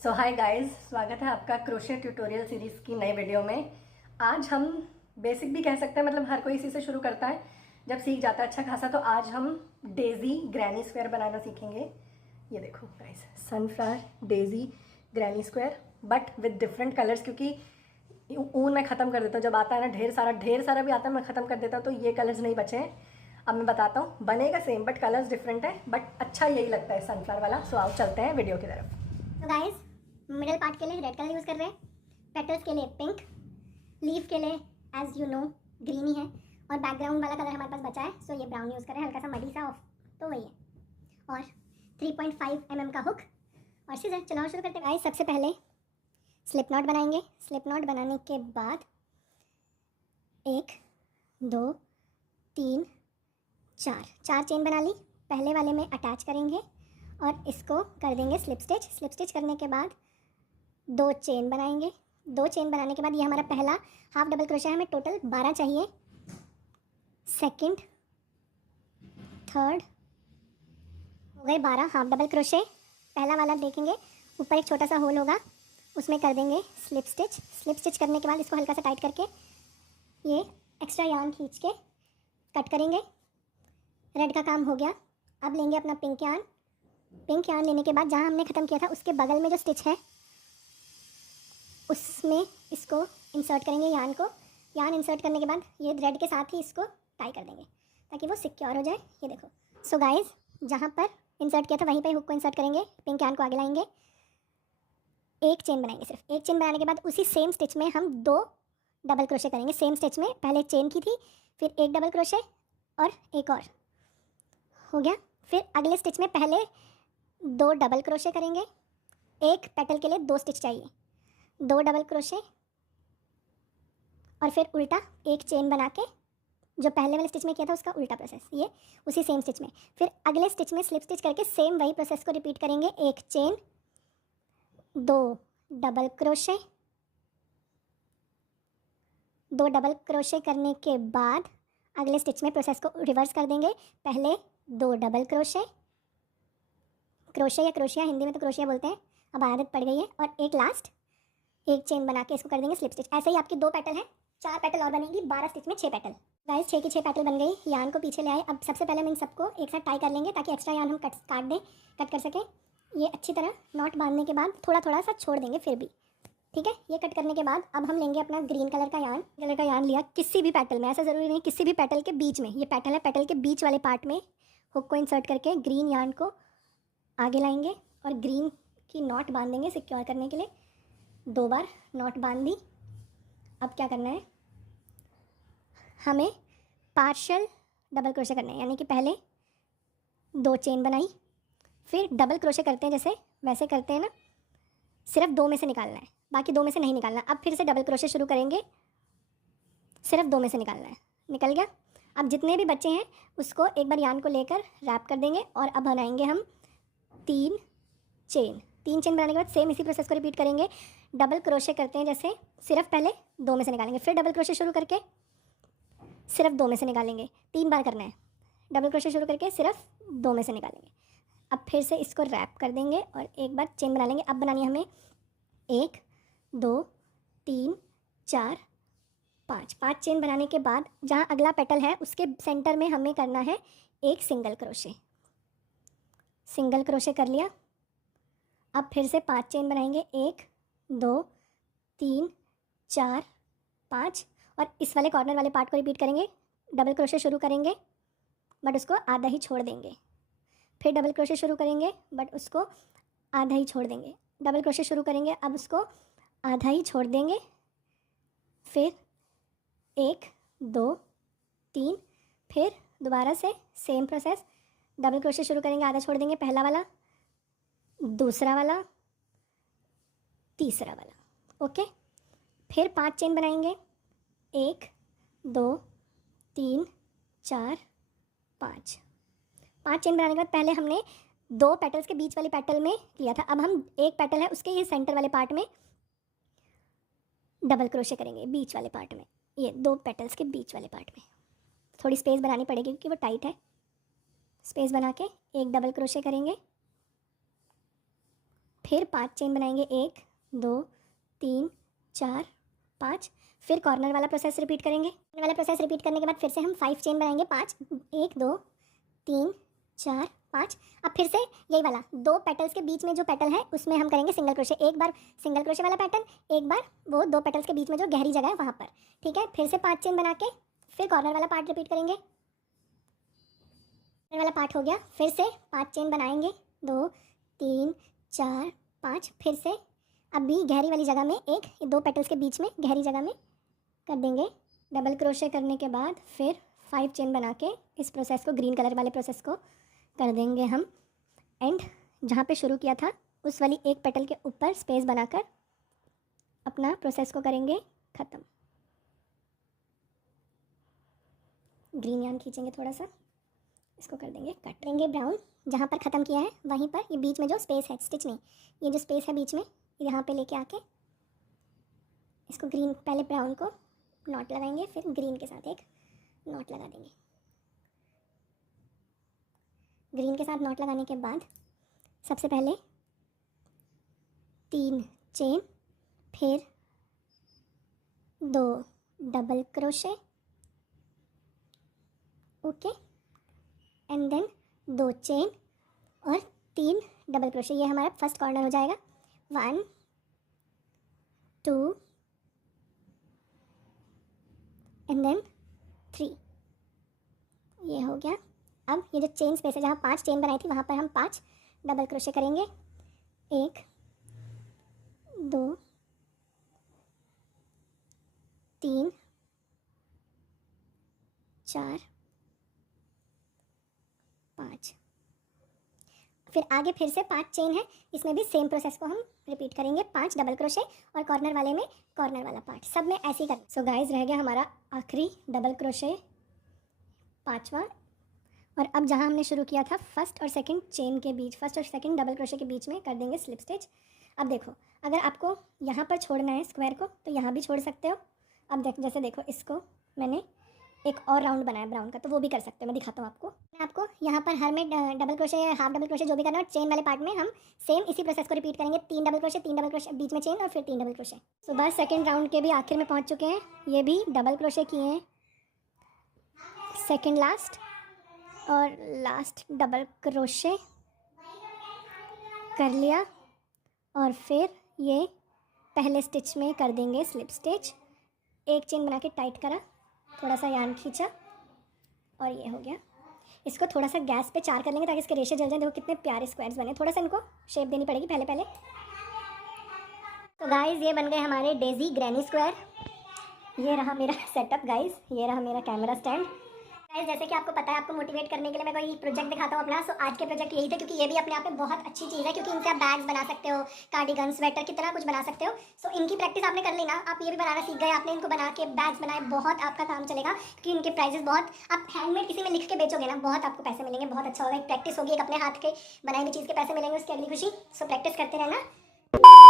सो hi guys, स्वागत है आपका क्रोशे ट्यूटोरियल सीरीज़ की नए वीडियो में। आज हम बेसिक भी कह सकते हैं, मतलब हर कोई इसी से शुरू करता है जब सीख जाता है अच्छा खासा। तो आज हम डेज़ी ग्रैनी स्क्वायर बनाना सीखेंगे। ये देखो guys, sunflower daisy granny square but with different colours, क्योंकि ऊन मैं ख़त्म कर देता हूँ। जब आता है ना ढेर सारा भी आता है, मैं ख़त्म कर देता हूँ, तो ये कलर्स नहीं बचे हैं। अब मैं बताता हूँ, बनेगा सेम बट कलर्स डिफरेंट है, बट अच्छा यही लगता है सनफ्लावर वाला। सो आओ चलते हैं वीडियो की तरफ। तो गाइस, मिडल पार्ट के लिए रेड कलर यूज़ कर रहे हैं, पेटल्स के लिए पिंक, लीफ के लिए एज यू नो ग्रीन ही है, और बैकग्राउंड वाला कलर हमारे पास बचा है, सो ये ब्राउन यूज़ कर रहे हैं, हल्का सा मडी सा ऑफ, तो वही है। और 3.5 mm का हुक और सीजर। चलो शुरू करते हैं गाइस। सबसे पहले स्लिप नॉट बनाएंगे। स्लिप नॉट बनाने के बाद 1 2 3 4 चेन बना ली। पहले वाले में अटैच करेंगे और इसको कर देंगे स्लिप स्टिच। स्लिप स्टिच करने के बाद 2 चेन बनाएंगे। 2 चेन बनाने के बाद ये हमारा पहला हाफ डबल क्रोशा है, हमें टोटल 12 चाहिए। सेकंड, थर्ड, हो गए 12 हाफ डबल क्रोशे। पहला वाला देखेंगे, ऊपर एक छोटा सा होल होगा, उसमें कर देंगे स्लिप स्टिच। स्लिप स्टिच करने के बाद इसको हल्का सा टाइट करके ये एक्स्ट्रा यार्न खींच के कट करेंगे। रेड का काम हो गया। अब लेंगे अपना पिंक यार्न। पिंक यार्न लेने के बाद जहाँ हमने ख़त्म किया था उसके बगल में जो स्टिच है उसमें इसको इंसर्ट करेंगे यार्न को। यार्न इंसर्ट करने के बाद ये रेड के साथ ही इसको टाई कर देंगे ताकि वो सिक्योर हो जाए। ये देखो। सो गाइस, जहाँ पर इंसर्ट किया था वहीं पे हुक को इंसर्ट करेंगे, पिंक यार्न को आगे लाएंगे, एक चेन बनाएंगे। सिर्फ एक चेन बनाने के बाद उसी सेम स्टिच में हम 2 डबल क्रोशे करेंगे। सेम स्टिच में पहले चेन की थी, फिर एक डबल क्रोशे और एक और हो गया। फिर अगले स्टिच में पहले 2 डबल क्रोशे करेंगे। एक पेटल के लिए 2 स्टिच चाहिए, 2 डबल क्रोशे और फिर उल्टा एक चेन बना के जो पहले वाले स्टिच में किया था उसका उल्टा प्रोसेस, ये उसी सेम स्टिच में। फिर अगले स्टिच में स्लिप स्टिच करके सेम वही प्रोसेस को रिपीट करेंगे। एक chain, 2 double crochet, 2 double crochet करने के बाद अगले स्टिच में प्रोसेस को रिवर्स कर देंगे। पहले 2 डबल क्रोशे, क्रोशे या क्रोशिया, हिंदी में तो क्रोशिया बोलते हैं, अब आदत पड़ गई है, और एक लास्ट एक चेन बना के इसको कर देंगे स्लिप स्टिच। ऐसे ही आपकी 2 पेटल हैं, 4 पेटल और बनेंगी, 12 स्टिच में 6 पेटल। गाइस, 6 की 6 पेटल बन गई। यार्न को पीछे ले आए। अब सबसे पहले हम इन सबको एक साथ टाई कर लेंगे ताकि एक्स्ट्रा यार्न हम काट दें, कट कर सकें। ये अच्छी तरह नॉट बांधने के बाद थोड़ा थोड़ा सा छोड़ देंगे फिर भी, ठीक है। ये कट करने के बाद अब हम लेंगे अपना ग्रीन कलर का यार्न लिया किसी भी पेटल में, ऐसा ज़रूरी नहीं, किसी भी पेटल के बीच में। ये पेटल है, पेटल के बीच वाले पार्ट में हुक को इंसर्ट करके ग्रीन यार्न को आगे लाएंगे और ग्रीन की नॉट बांध देंगे सिक्योर करने के लिए। 2 बार नॉट बांध दी। अब क्या करना है, हमें पार्शियल डबल क्रोशे करना है, यानी कि पहले 2 चेन बनाई, फिर डबल क्रोशे करते हैं जैसे वैसे करते हैं ना, सिर्फ 2 में से निकालना है, बाकी 2 में से नहीं निकालना। अब फिर से डबल क्रोशे शुरू करेंगे, सिर्फ 2 में से निकालना है। निकल गया। अब जितने भी बच्चे हैं उसको एक बार यार्न को लेकर रैप कर देंगे और अब बनाएंगे हम 3 चेन। 3 चेन बनाने के बाद सेम इसी प्रोसेस को रिपीट करेंगे। डबल क्रोशे करते हैं जैसे, सिर्फ पहले 2 में से निकालेंगे, फिर डबल क्रोशे शुरू करके सिर्फ 2 में से निकालेंगे। 3 बार करना है। डबल क्रोशे शुरू करके सिर्फ 2 में से निकालेंगे। अब फिर से इसको रैप कर देंगे और एक बार चेन बना लेंगे। अब बनानी है हमें 1 2 3 4 5 चेन बनाने के बाद जहाँ अगला पेटल है उसके सेंटर में हमें करना है एक सिंगल क्रोशे। सिंगल क्रोशे कर लिया। अब फिर से 5 चेन बनाएंगे, 1 2 3 4 5, और इस वाले कॉर्नर वाले पार्ट को रिपीट करेंगे। डबल क्रोशे शुरू करेंगे बट उसको आधा ही छोड़ देंगे, फिर डबल क्रोशे शुरू करेंगे बट उसको आधा ही छोड़ देंगे, डबल क्रोशे शुरू करेंगे, अब उसको आधा ही छोड़ देंगे, फिर 1 2 3, फिर दोबारा से सेम प्रोसेस, डबल क्रोशे शुरू करेंगे, आधा छोड़ देंगे, पहला वाला, दूसरा वाला, तीसरा वाला, ओके। फिर 5 चेन बनाएंगे, 1 2 3 4 5 चेन बनाने के बाद पहले हमने 2 पेटल्स के बीच वाले पेटल में लिया था, अब हम एक पेटल है उसके ये सेंटर वाले पार्ट में डबल क्रोशे करेंगे, बीच वाले पार्ट में, ये 2 पेटल्स के बीच वाले पार्ट में। थोड़ी स्पेस बनानी पड़ेगी क्योंकि वो टाइट है। स्पेस बना के एक डबल क्रोशे करेंगे, फिर 5 चेन बनाएंगे, 1 2 3 4 5। फिर कॉर्नर वाला प्रोसेस रिपीट करेंगे। कॉर्नर वाला प्रोसेस रिपीट करने के बाद फिर से हम 5 चेन बनाएंगे, 5 1 2 3 4 5। अब फिर से यही वाला 2 पेटल्स के बीच में जो पेटल है उसमें हम करेंगे सिंगल क्रोशे। एक बार सिंगल क्रोशे वाला पैटर्न, एक बार वो 2 पेटल्स के बीच में जो गहरी जगह है वहाँ पर। ठीक है, फिर से 5 चेन बना के फिर कॉर्नर वाला पार्ट रिपीट करेंगे। कॉर्नर वाला पार्ट हो गया, फिर से 5 चेन बनाएंगे, 2 3 4 5। फिर से अभी गहरी वाली जगह में एक 2 पेटल्स के बीच में गहरी जगह में कर देंगे। डबल क्रोशे करने के बाद फिर 5 चेन बना के इस प्रोसेस को, ग्रीन कलर वाले प्रोसेस को कर देंगे हम एंड जहाँ पे शुरू किया था उस वाली एक पेटल के ऊपर स्पेस बनाकर अपना प्रोसेस को करेंगे ख़त्म। ग्रीन यार्न खींचेंगे थोड़ा सा, इसको कर देंगे कट। लेंगे ब्राउन, जहाँ पर ख़त्म किया है वहीं पर ये बीच में जो स्पेस है, स्टिच नहीं, ये जो स्पेस है बीच में यहाँ पे लेके आके इसको ग्रीन, पहले ब्राउन को नॉट लगाएंगे, फिर ग्रीन के साथ एक नॉट लगा देंगे। ग्रीन के साथ नॉट लगाने के बाद सबसे पहले 3 चेन, फिर 2 डबल क्रोशे, ओके, एंड देन 2 चेन और 3 डबल क्रोशे। ये हमारा फर्स्ट कॉर्नर हो जाएगा। 1 2 एंड देन 3, ये हो गया। अब ये जो चेन स्पेस है, जहाँ 5 चेन बनाई थी वहाँ पर हम 5 डबल क्रोशे करेंगे, 1 2 3 4 5। फिर आगे फिर से 5 चेन है, इसमें भी सेम प्रोसेस को हम रिपीट करेंगे, 5 डबल क्रोशे और कॉर्नर वाले में कॉर्नर वाला पार्ट, सब में ऐसे ही करना। सो गाइस, रह गया हमारा आखिरी डबल क्रोशे, 5वां। और अब जहाँ हमने शुरू किया था फर्स्ट और सेकंड चेन के बीच, फर्स्ट और सेकंड डबल क्रोशे के बीच में कर देंगे स्लिप स्टिच। अब देखो, अगर आपको यहाँ पर छोड़ना है स्क्वायर को तो यहाँ भी छोड़ सकते हो। अब जैसे देखो, इसको मैंने एक और राउंड बनाया ब्राउन का, तो वो भी कर सकते हो। मैं दिखाता हूँ आपको। मैं आपको यहाँ पर हर में डबल क्रोशे या हाफ डबल क्रोशे जो भी करना है, और चेन वाले पार्ट में हम सेम इसी प्रोसेस को रिपीट करेंगे। 3 डबल क्रोशे बीच में चेन और फिर 3 डबल क्रोशे। तो बस सेकेंड राउंड के भी आखिर में पहुँच चुके हैं। ये भी डबल क्रोशे किए हैं, सेकेंड लास्ट और लास्ट डबल क्रोशे कर लिया, और फिर ये पहले स्टिच में कर देंगे स्लिप स्टिच। एक चेन बना के टाइट करा, थोड़ा सा यार्न खींचा और ये हो गया। इसको थोड़ा सा गैस पे 4 कर लेंगे ताकि इसके रेशे जल जाए। देखो कितने प्यारे स्क्वायर्स बने, थोड़ा सा इनको शेप देनी पड़ेगी पहले। तो गाइस, ये बन गए हमारे डेजी ग्रैनी स्क्वायर। ये रहा मेरा सेटअप गाइस, ये रहा मेरा कैमरा स्टैंड। गाइस, जैसे कि आपको पता है, आपको मोटिवेट करने के लिए मैं कोई प्रोजेक्ट दिखाता हूँ अपना। सो आज के प्रोजेक्ट यही थे, क्योंकि ये भी अपने आप में बहुत अच्छी चीज़ है, क्योंकि इनसे आप बैग्स बना सकते हो, कार्डिगन, स्वेटर, कितना कुछ बना सकते हो। सो इनकी प्रैक्टिस आपने कर ली ना, आप ये भी बनाना सीख गए, आपने इनको बना के बैग्स बनाए, बहुत आपका काम चलेगा, क्योंकि इनके प्राइजेस बहुत, आप हैंडमेड किसी में लिख के बेचोगे ना, बहुत आपको पैसे मिलेंगे, बहुत अच्छा होगा। एक प्रैक्टिस होगी, एक अपने हाथ के बनाई हुई चीज़ के पैसे मिलेंगे, उसकी अगली खुशी। सो प्रैक्टिस करते रहना।